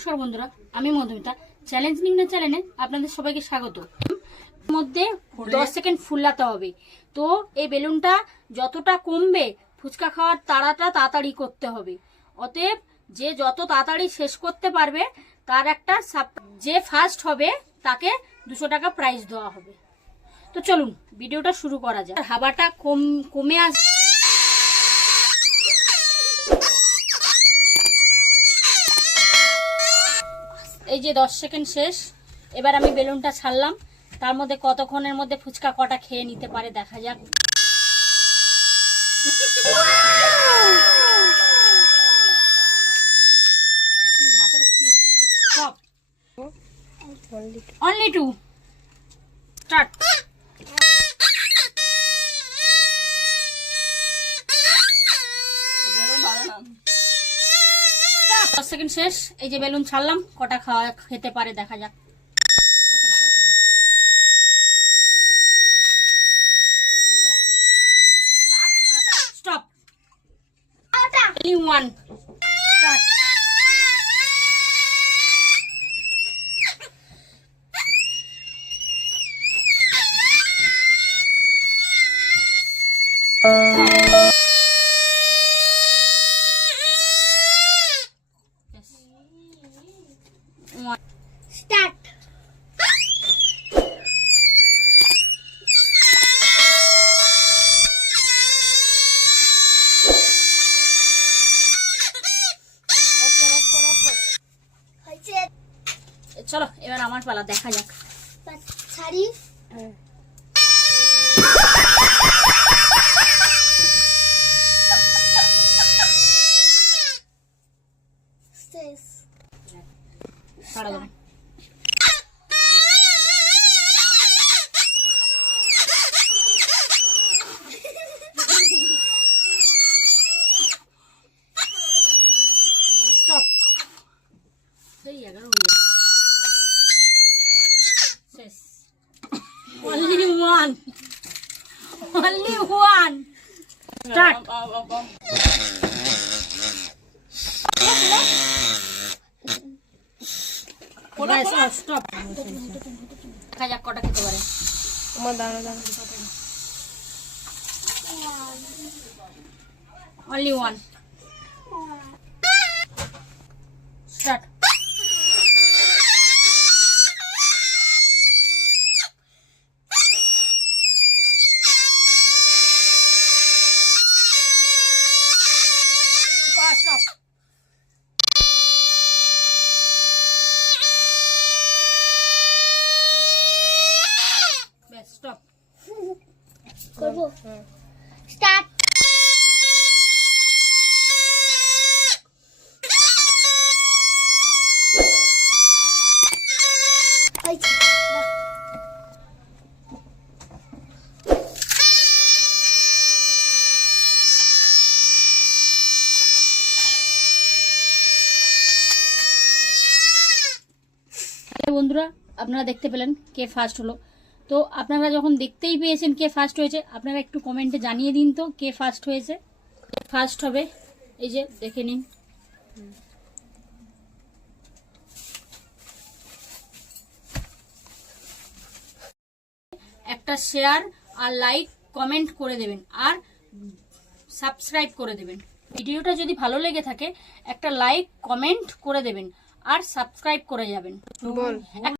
নমস্কার বন্ধুরা, আমি মধুমিতা। চ্যালেঞ্জ নিউজ চ্যানেলে আপনাদের সবাইকে স্বাগত। মধ্যে 10 সেকেন্ড ফুলাতে হবে। তো এই বেলুনটা যতটা কমবে ফুচকা খাওয়ার তাড়াটা তাড়াতাড়ি করতে হবে। অতএব যে যত তাড়াতাড়ি শেষ করতে পারবে তার একটা যে ফার্স্ট হবে তাকে 200 টাকা প্রাইজ দেওয়া হবে। তো চলুন ভিডিওটা শুরু করা যাক। হাওয়াটা কমে আসবে। এই যে 10 সেকেন্ড শেষ। এবার আমি বেলুনটা ছাড়লাম। তার মধ্যে কতক্ষণের মধ্যে ফুচকা কটা খেয়ে নিতে পারে দেখা যাক। হাতের speed stop. only 2 start. 10 second শেষ। এই যে বেলুন ছাড়লাম, কটা খেতে পারে দেখা যাক। স্টপ। only 1 start. Start. চলো এবার আমার পালা, দেখা যাক। ছাড়ি শেষ। ছাড়া দাও। স্টপ। এই 11 হয়ে গেছে। শেষ। only 1 start. স্টপ। দেখা যাক কটা খেতে পারে। only 1 start. স্টপ। স্টপ করবো। স্টার্ট। বন্ধুরা, আপনারা দেখতে পেলেন কে ফার্স্ট হলো। তো আপনারা যখন দেখতেই পেয়েছেন কে ফার্স্ট হয়েছে, আপনারা একটু কমেন্টে জানিয়ে দিন তো কে ফার্স্ট হয়েছে। ফার্স্ট হবে এই যে দেখে নিন। একটা শেয়ার আর লাইক কমেন্ট করে দেবেন আর সাবস্ক্রাইব করে দেবেন। ভিডিওটা যদি ভালো লেগে থাকে একটা লাইক কমেন্ট করে দেবেন আর সাবস্ক্রাইব করে যাবেন।